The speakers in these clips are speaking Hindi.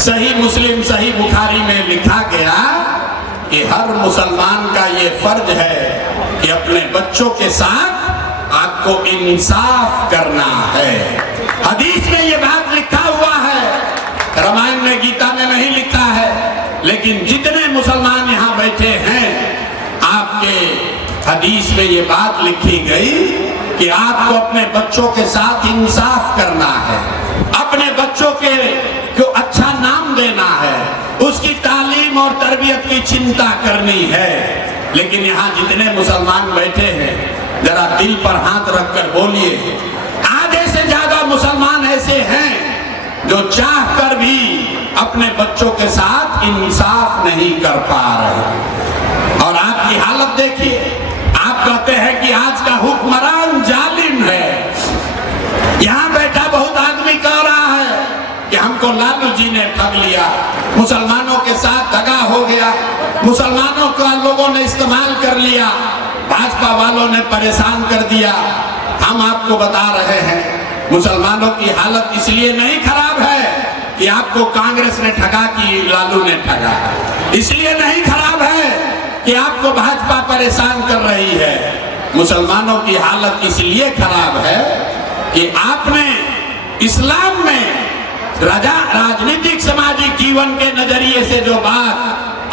सही मुस्लिम सही बुखारी में लिखा गया कि हर मुसलमान का ये फर्ज है कि अपने बच्चों के साथ आपको इंसाफ करना है। हदीस में ये बात लिखा हुआ है, रामायण में गीता में नहीं लिखा है, लेकिन जितने मुसलमान यहाँ बैठे हैं आपके हदीस में ये बात लिखी गई कि आपको अपने बच्चों के साथ इंसाफ करना है, अपने बच्चों को अच्छा नाम देना है, उसकी तालीम और तरबियत की चिंता करनी है। लेकिन यहाँ जितने मुसलमान बैठे हैं जरा दिल पर हाथ रखकर बोलिए, आधे से ज्यादा मुसलमान ऐसे हैं जो चाह कर भी अपने बच्चों के साथ इंसाफ नहीं कर पा रहे। और आपकी हालत देखिए, आप कहते हैं कि आज का हुक्मरान जालिम है। यहाँ बैठा बहुत आदमी कह रहा है कि हमको लालू जी ने ठग लिया, मुसलमानों के साथ दगा हो गया, मुसलमानों का लोगों ने इस्तेमाल कर लिया, भाजपा वालों ने परेशान कर दिया। हम आपको बता रहे हैं मुसलमानों की हालत इसलिए नहीं खराब है कि आपको कांग्रेस ने ठगा कि लालू ने ठगा, इसलिए नहीं खराब है कि आपको भाजपा परेशान कर रही है। मुसलमानों की हालत इसलिए खराब है कि आपने इस्लाम में राजनीतिक सामाजिक जीवन के नजरिए से जो बात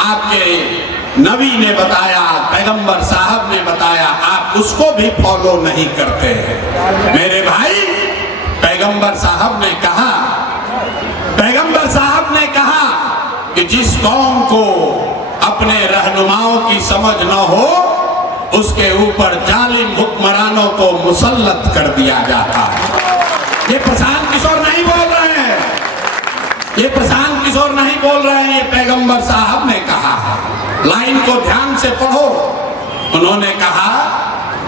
आपके नबी ने बताया, पैगंबर साहब ने बताया, आप उसको भी फॉलो नहीं करते हैं। मेरे भाई, पैगंबर साहब ने कहा कि जिस कौम को अपने रहनुमाओं की समझ न हो उसके ऊपर जालिम हुक्मरानों को मुसल्लत कर दिया जाता है। ये प्रशांत किशोर नहीं बोल रहे हैं, ये प्रशांत किशोर नहीं बोल रहे हैं, ये पैगंबर साहब ने कहा है। लाइन को ध्यान से पढ़ो। उन्होंने कहा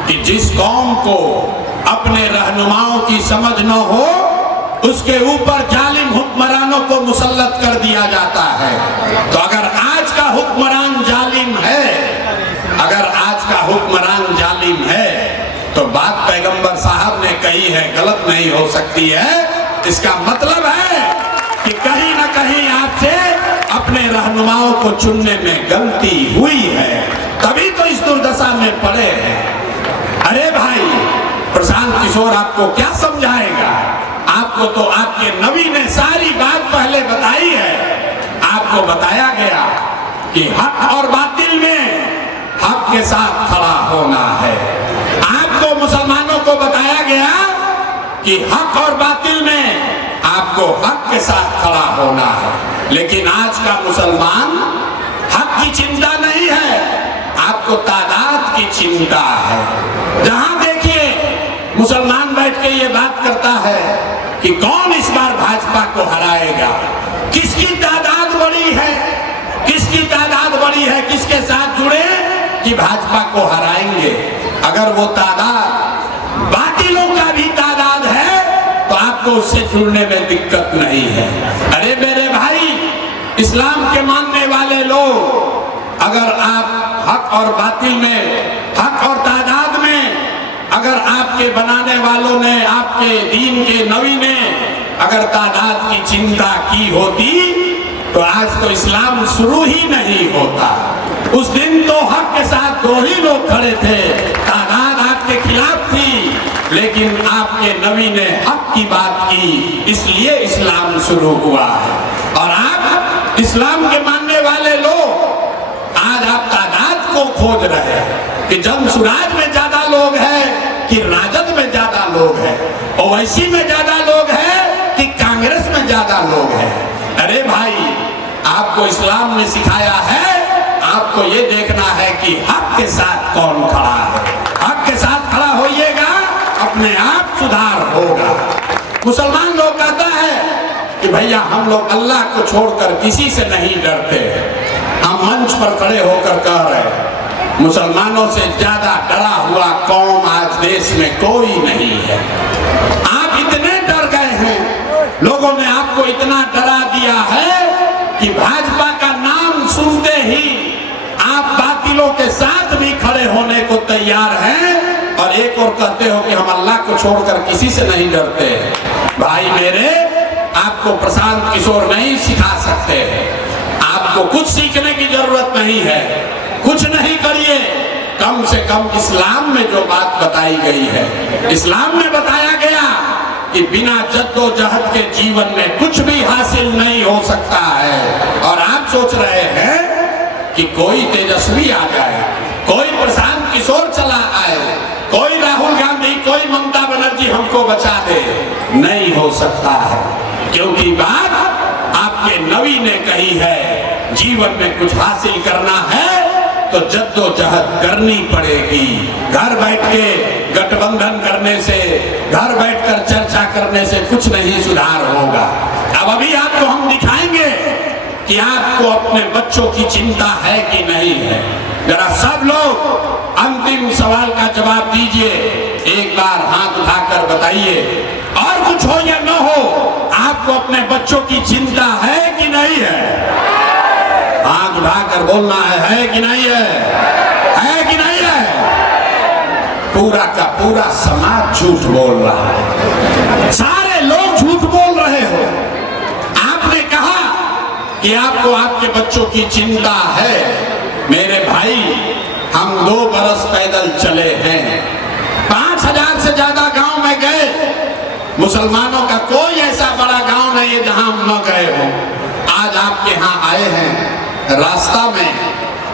कि जिस कौम को अपने रहनुमाओं की समझ न हो उसके ऊपर जालिम हुक्मरानों को मुसल्लत कर दिया जाता है। तो अगर आज का हुक्मरान जालिम है, अगर आज का हुक्मरान जालिम है तो बात पैगंबर साहब ने कही है गलत नहीं हो सकती है। इसका मतलब है कि कहीं ना कहीं आपसे अपने रहनुमाओं को चुनने में गलती हुई है, तभी तो इस दुर्दशा में पड़े हैं। अरे भाई, प्रशांत किशोर आपको क्या समझाएगा? आपको तो आपके नबी ने सारी बात पहले बताई है। आपको बताया गया कि हक और बातिल में हक के साथ खड़ा होना है। आपको मुसलमानों को बताया गया कि हक और बातिल में आपको हक के साथ खड़ा होना है। लेकिन आज का मुसलमान हक की चिंता नहीं है, आपको तादाद की चिंता है। जहां देखिए मुसलमान बैठ के ये बात करता है कि कौन इस बार भाजपा को हराएगा, किसकी तादाद बड़ी है, किसकी तादाद बड़ी है, किसके साथ जुड़े कि भाजपा को हराएंगे। अगर वो तादाद बातिलों का भी तादाद है तो आपको उससे जुड़ने में दिक्कत नहीं है। अरे मेरे भाई, इस्लाम के मानने वाले लोग, अगर आप हक और बातिल में, हक और तादाद में अगर आपके बनाने वालों ने, आपके दीन के नबी ने अगर तादाद की चिंता की होती तो आज तो इस्लाम शुरू ही नहीं होता। उस दिन तो हक के साथ दो ही लोग खड़े थे, तादाद आपके खिलाफ थी, लेकिन आपके नबी ने हक की बात की, इसलिए इस्लाम शुरू हुआ है। और आप इस्लाम के मानने वाले लोग आज आप तादाद को खोज रहे हैं कि जमसुराज में ज्यादा लोग हैं कि राजद में ज्यादा लोग हैं, ओवैसी में ज्यादा लोग हैं कि कांग्रेस में ज्यादा लोग हैं। अरे भाई, आपको इस्लाम ने सिखाया है, आपको ये देखना है कि हक के साथ कौन खड़ा है। हक के साथ खड़ा होइएगा, अपने आप सुधार होगा। मुसलमान लोग कहता है कि भैया हम लोग अल्लाह को छोड़कर किसी से नहीं डरते। हम मंच पर खड़े होकर कह रहे हैं मुसलमानों से ज्यादा डरा हुआ कौम आज देश में कोई नहीं है। आप इतने डर गए हैं, लोगों ने आपको इतना डरा दिया है कि भाजपा का नाम सुनते ही आप बातिलों के साथ भी खड़े होने को तैयार हैं और एक और कहते हो कि हम अल्लाह को छोड़कर किसी से नहीं डरते। भाई मेरे, आपको प्रशांत किशोर नहीं सिखा सकते हैं। आपको कुछ सीखने की जरूरत नहीं है, कुछ नहीं करिए। कम से कम इस्लाम में जो बात बताई गई है, इस्लाम में बताया गया कि बिना जद्दोजहद के जीवन में कुछ भी हासिल नहीं हो सकता है। और आप सोच रहे हैं कि कोई तेजस्वी आ जाए, कोई प्रशांत किशोर चला आए, कोई राहुल गांधी, कोई ममता बनर्जी हमको बचा दे। नहीं हो सकता है, क्योंकि बात आपके नबी ने कही है, जीवन में कुछ हासिल करना है तो जद्दोजहद करनी पड़ेगी। घर बैठ के गठबंधन करने से, घर बैठकर चर्चा करने से कुछ नहीं सुधार होगा। अब अभी आपको हम दिखाएंगे कि आपको अपने बच्चों की चिंता है कि नहीं है। जरा सब लोग अंतिम सवाल का जवाब दीजिए, एक बार हाथ उठाकर बताइए। और कुछ हो या न हो, आपको अपने बच्चों की चिंता है कि नहीं है? हाथ उठाकर बोलना है कि नहीं है कि नहीं है? पूरा का पूरा समाज झूठ बोल रहा है, सारे लोग झूठ बोल रहे हो। आपने कहा कि आपको आपके बच्चों की चिंता है। मेरे भाई, हम 2 बरस पैदल चले हैं, 5000 से ज्यादा गांव में गए। मुसलमानों का कोई ऐसा बड़ा गांव नहीं है जहां हम न गए हो। आज आपके यहाँ आए हैं, रास्ता में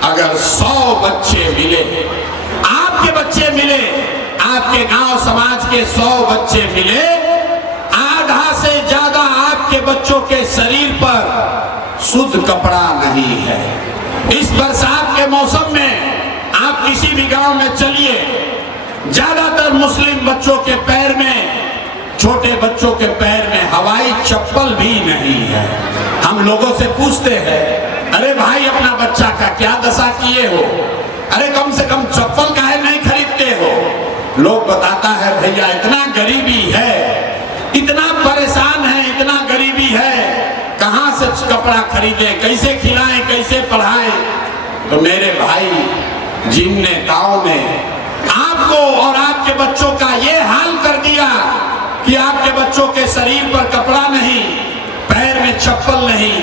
अगर 100 बच्चे मिले, आपके बच्चे मिले, आपके गांव समाज के 100 बच्चे मिले, आधा से ज्यादा आपके बच्चों के शरीर पर शुद्ध कपड़ा नहीं है। इस बरसात के मौसम में आप किसी भी गांव में चलिए, ज्यादातर मुस्लिम बच्चों के पैर में, छोटे बच्चों के पैर में हवाई चप्पल भी नहीं है। हम लोगों से पूछते हैं, अरे भाई अपना बच्चा का क्या दशा किए हो? अरे कम से कम चप्पल काहे नहीं खरीदते हो? लोग बताता है भैया इतना गरीबी है, इतना परेशान है, इतना गरीबी है, कहां से कपड़ा खरीदे, कैसे खिलाएं, कैसे पढ़ाएं। तो मेरे भाई, जिन नेताओं ने आपको और आपके बच्चों का ये हाल कर दिया कि आपके बच्चों के शरीर पर कपड़ा नहीं, पैर में चप्पल नहीं,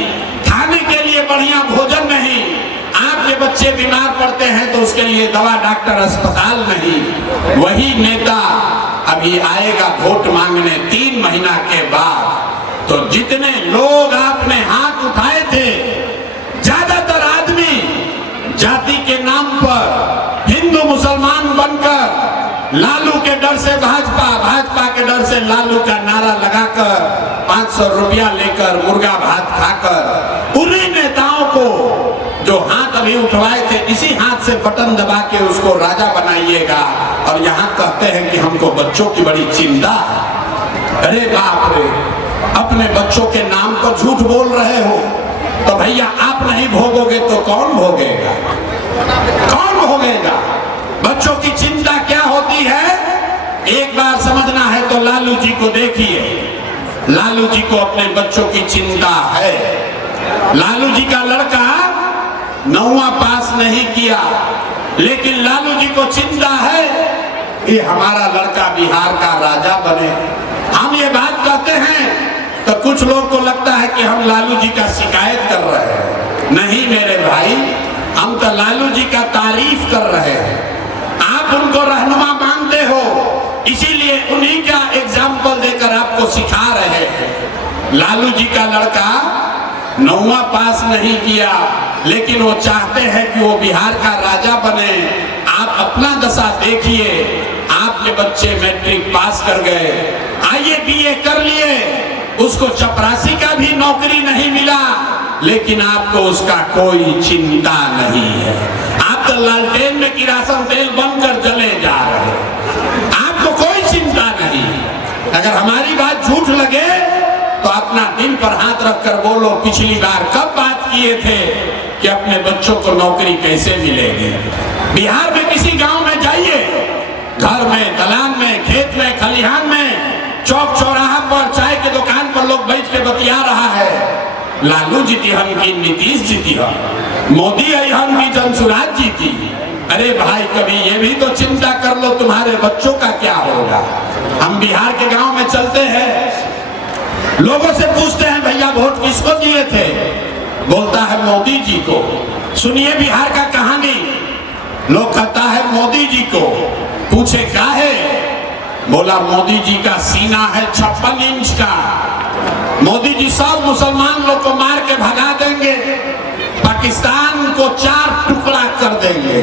खाने के लिए बढ़िया भोजन नहीं, आपके बच्चे बीमार पड़ते हैं तो उसके लिए दवा, डॉक्टर, अस्पताल नहीं, वही नेता अभी आएगा वोट मांगने 3 महीना के बाद। तो जितने लोग आपने हाथ उठाए थे, ज्यादातर आदमी जाति के नाम पर हिंदू मुसलमान बनकर लालू के डर से भाजपा, भाजपा के डर से लालू का नारा लगाकर 500 रुपया लेकर मुर्गा भात खाकर, उन्हीं नेताओं को जो हाथ अभी उठवाए थे, इसी हाथ से बटन दबा के उसको राजा बनाइएगा। और यहाँ कहते हैं कि हमको बच्चों की बड़ी चिंता है। अरे बाप रे, अपने बच्चों के नाम पर झूठ बोल रहे हो तो भैया आप नहीं भोगोगे तो कौन भोगेगा? कौन भोगेगा? बच्चों की चिंता क्या होती है, एक बार समझना है तो लालू जी को देखिए। लालू जी को अपने बच्चों की चिंता है। लालू जी का लड़का 9वां पास नहीं किया, लेकिन लालू जी को चिंता है कि हमारा लड़का बिहार का राजा बने। हम ये बात कहते हैं तो कुछ लोग को लगता है कि हम लालू जी का शिकायत कर रहे हैं। नहीं मेरे भाई, हम तो लालू जी का तारीफ कर रहे हैं। आप उनको रहनुमा मानते हो, इसीलिए उन्हीं का एग्जाम्पल देकर आपको सिखा रहे हैं। लालू जी का लड़का 9वां पास नहीं किया, लेकिन वो चाहते हैं कि वो बिहार का राजा बने। आप अपना दशा देखिए, आपके बच्चे मैट्रिक पास कर गए, आईए बीए कर लिए, उसको चपरासी का भी नौकरी नहीं मिला, लेकिन आपको उसका कोई चिंता नहीं है। आप तो लालटेन में किरासन तेल बनकर जले जा रहे हैं, आपको कोई चिंता नहीं। अगर हमारी बात झूठ लगे तो अपना दिल पर हाथ रखकर बोलो, पिछली बार कब बात किए थे कि अपने बच्चों को नौकरी कैसे मिलेगी? बिहार में किसी गांव में जाइए, घर में, दलान में, खेत में, खलिहान में, चौक चौराहा पर, चाय के दुकान पर लोग बैठ के बतिया रहा है, लालू जीती हम की, नीतीश जीती हम, मोदी आई हम की, जनसुराज जीती। अरे भाई, कभी ये भी तो चिंता कर लो तुम्हारे बच्चों का क्या होगा। हम बिहार के गांव में चलते हैं, लोगों से पूछते हैं भैया वोट किसको दिए थे, बोलता है मोदी जी को। सुनिए बिहार का कहानी, लोग कहता है मोदी जी को, पूछे क्या है, बोला मोदी जी का सीना है 56 इंच का, मोदी जी सब मुसलमान लोग को मार के भगा देंगे, पाकिस्तान को 4 टुकड़ा कर देंगे।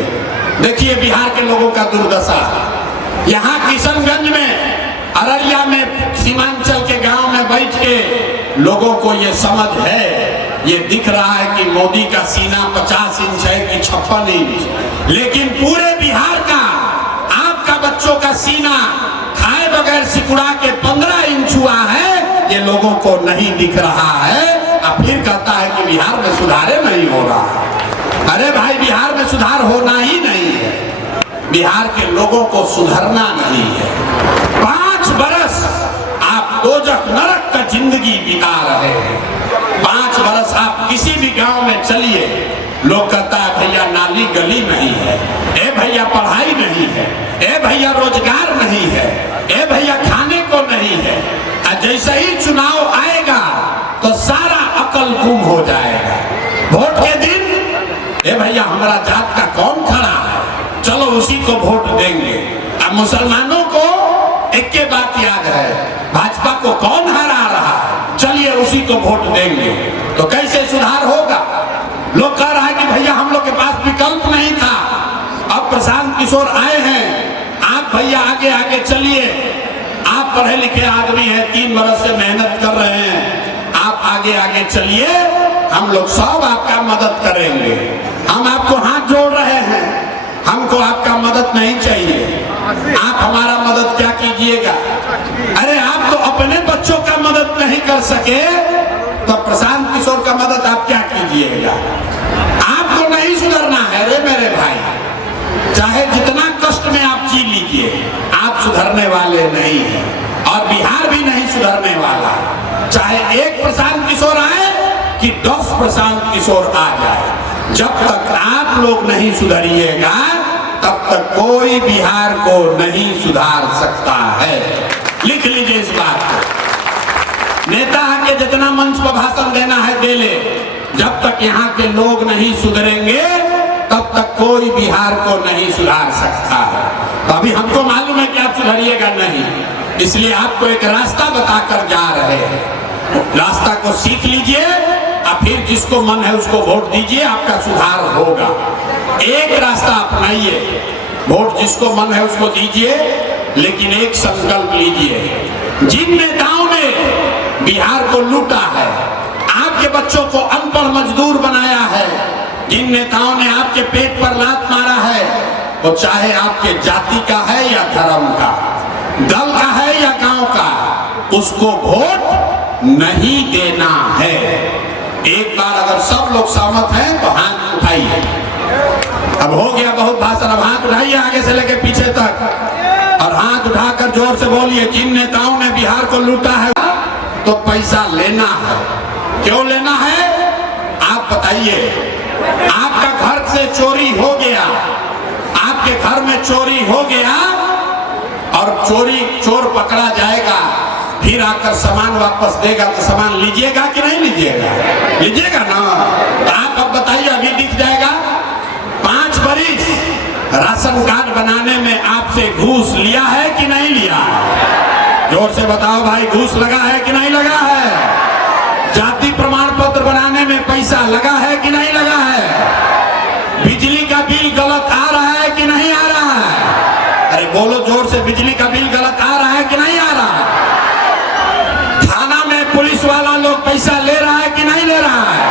देखिए बिहार के लोगों का दुर्दशा। यहाँ किशनगंज में, अररिया में, सीमांचल के गांव में बैठ के लोगों को ये समझ है, ये दिख रहा है कि मोदी का सीना 50 इंच है कि 56 इंच, लेकिन पूरे बिहार का, आपका बच्चों का सीना खाए बगैर सिकुड़ा के 15 इंच हुआ है, ये लोगों को नहीं दिख रहा है। अब फिर कहता है कि बिहार में सुधार नहीं हो रहा। अरे भाई बिहार में सुधार होना ही नहीं है, बिहार के लोगों को सुधरना नहीं है। 5 बरस आप दोजख नरक का जिंदगी बिता रहे हैं। 5 बरस आप किसी भी गांव में चलिए, लोग कहता है भैया नाली गली नहीं है, ए भैया पढ़ाई नहीं है, ए भैया रोजगार नहीं है, ए भैया खाने को नहीं है। जैसे ही चुनाव आएगा तो सारा अकल गुम हो जाएगा। वोट के दिन ए भैया हमारा जात का कौन खड़ा है, चलो उसी को वोट देंगे। अब मुसलमानों को एक के बात याद है, भाजपा को कौन हरा रहा है, चलिए उसी को वोट देंगे। तो कैसे सुधार होगा? लोग कह रहा है कि भैया हम लोग के पास विकल्प नहीं था, अब प्रशांत किशोर आए हैं, आप भैया आगे आगे चलिए, आप पढ़े लिखे आदमी हैं, 3 बरस से मेहनत कर रहे हैं, आप आगे आगे चलिए, हम लोग सब आपका मदद करेंगे, हम आपको हाथ जोड़ रहे हैं, हमको आपका मदद नहीं चाहिए, आप हमारा मदद क्या कीजिएगा। अरे आप तो अपने बच्चों का मदद नहीं कर सके, तो प्रशांत किशोर का मदद आप क्या कीजिएगा। आपको नहीं सुधरना है रे मेरे भाई, चाहे जितना कष्ट में आप जी लीजिए, आप सुधरने वाले नहीं हैं, और बिहार भी नहीं सुधरने वाला। चाहे एक प्रशांत किशोर आए कि 10 प्रशांत किशोर आ जाए, जब तक आप लोग नहीं सुधरिएगा तब तक कोई बिहार को नहीं सुधार सकता है। लिख लीजिए इस बात को। नेता आके जितना मंच पर भाषण देना है दे ले, जब तक यहाँ के लोग नहीं सुधरेंगे तब तक कोई बिहार को नहीं सुधार सकता है। तो अभी हमको मालूम है कि आप सुधरिएगा नहीं, इसलिए आपको एक रास्ता बताकर जा रहे हैं, रास्ता को सीख लीजिए, और फिर जिसको मन है उसको वोट दीजिए, आपका सुधार होगा। एक रास्ता अपनाइए, वोट जिसको मन है उसको दीजिए, लेकिन एक संकल्प लीजिए, जिन नेताओं ने बिहार को लूटा है, आपके बच्चों को अनपढ़ मजदूर बनाया है, जिन नेताओं ने आपके पेट पर लात मारा है, वो चाहे आपके जाति का है या धर्म का, दल का है या गांव का, उसको वोट नहीं देना है। एक बार अगर सब लोग सहमत हैं तो हाथ उठाइए। अब हो गया बहुत भाषण, अब हाथ उठाइए आगे से लेके पीछे तक, और हाथ उठाकर जोर से बोलिए, जिन नेताओं ने बिहार को लूटा है तो पैसा लेना है। क्यों लेना है आप बताइए। आपका घर से चोरी हो गया, आपके घर में चोरी हो गया, और चोर पकड़ा जाएगा, फिर आकर सामान वापस देगा तो सामान लीजिएगा कि नहीं लीजिएगा? लीजिएगा ना। तो आप अब बताइए, अभी दिख जाएगा 5 बरिस राशन कार्ड बनाने में आपसे घूस लिया है कि नहीं लिया? जोर से बताओ भाई, घूस लगा है कि नहीं लगा है? जाति प्रमाण पत्र बनाने में पैसा लगा है कि नहीं लगा है? बिजली का बिल गलत आ रहा है कि नहीं आ रहा है? अरे बोलो जोर से, बिजली का बिल गलत आ रहा है कि नहीं आ रहा है? थाना में पुलिस वाला लोग पैसा ले रहा है कि नहीं ले रहा है?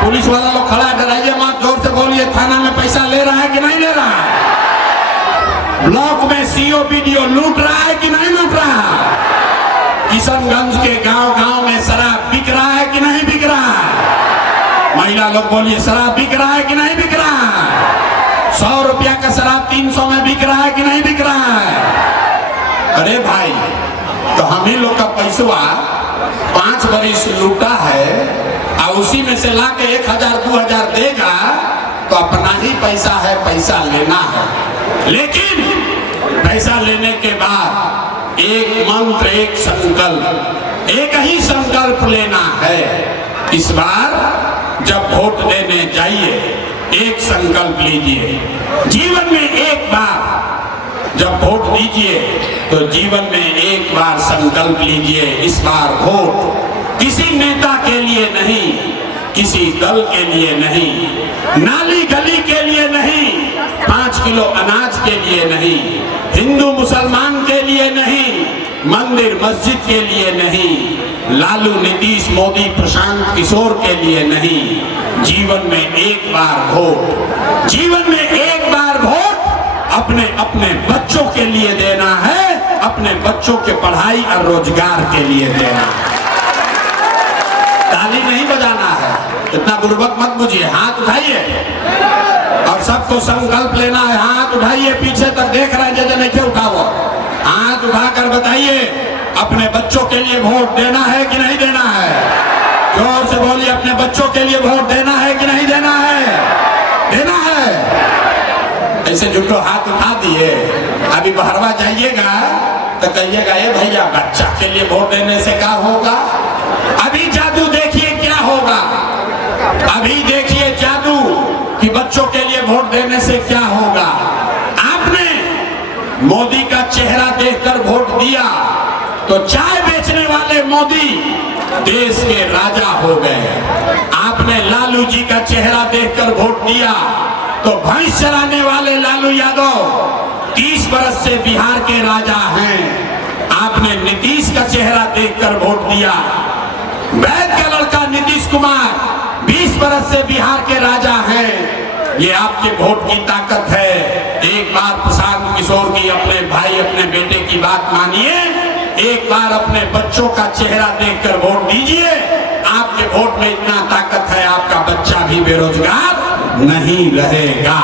पुलिस वाला लोग खड़ा है, डराइए मत, जोर से बोलिए, थाना में पैसा ले रहा है कि नहीं ले रहा है? ब्लॉक में सीओ बीडीओ लूट रहा है कि नहीं लूट रहा है? किशनगंज के गांव-गांव में शराब बिक रहा है कि नहीं बिक रहा है? महिला लोग बोलिए, शराब बिक रहा है कि नहीं बिक रहा है? 100 रुपया का शराब 300 में बिक रहा है कि नहीं बिक रहा है? अरे भाई, तो हम ही लोग का पैसा 5 बरिस लूटा है, और उसी में से ला के 1000-2000 देगा तो अपना ही पैसा है, पैसा लेना है। लेकिन पैसा लेने के बाद एक मंत्र, एक संकल्प, एक ही संकल्प लेना है। इस बार जब वोट देने जाइए एक संकल्प लीजिए, जीवन में एक बार जब वोट दीजिए तो जीवन में एक बार संकल्प लीजिए, इस बार वोट किसी नेता के लिए नहीं, किसी दल के लिए नहीं, नाली गली के लिए नहीं, 5 किलो अनाज के लिए नहीं, हिंदू मुसलमान के लिए नहीं, मंदिर मस्जिद के लिए नहीं, लालू नीतीश मोदी प्रशांत किशोर के लिए नहीं, जीवन में एक बार वोट, जीवन में एक बार वोट अपने अपने बच्चों के लिए देना है, अपने बच्चों के पढ़ाई और रोजगार के लिए देना है। ताली नहीं बजाना है, इतना बुर्बक मत बुझिए, हाथ उठाइए और सबको संकल्प लेना है। हाथ उठाइए, पीछे तक देख रहे हैं जैसे नहीं उठाओ, हाथ उठाकर बताइए अपने बच्चों के लिए वोट देना है कि नहीं देना है। जोर से बोलिए, अपने बच्चों के लिए वोट देना है कि नहीं देना है, देना है। ऐसे जुटो हाथ उठा दिए, अभी बहरवा जाइएगा तो कहिएगा ये भैया बच्चा के लिए वोट देने से क्या होगा। अभी जादू देखिए क्या होगा, अभी देखिए जादू कि बच्चों के लिए वोट देने से क्या होगा। आपने मोदी का चेहरा देखकर वोट दिया तो चाय बेचने वाले मोदी देश के राजा हो गए। आपने लालू जी का चेहरा देखकर वोट दिया तो भैंस चराने वाले लालू यादव 30 बरस से बिहार के राजा हैं। आपने नीतीश का चेहरा देखकर वोट दिया, वैद का लड़का नीतीश कुमार 20 बरस से बिहार के राजा हैं। ये आपके वोट की ताकत है। एक बार प्रशांत किशोर की, अपने भाई अपने बेटे की बात मानिए, एक बार अपने बच्चों का चेहरा देखकर वोट दीजिए। आपके वोट में इतना ताकत है, आपका बच्चा भी बेरोजगार नहीं रहेगा।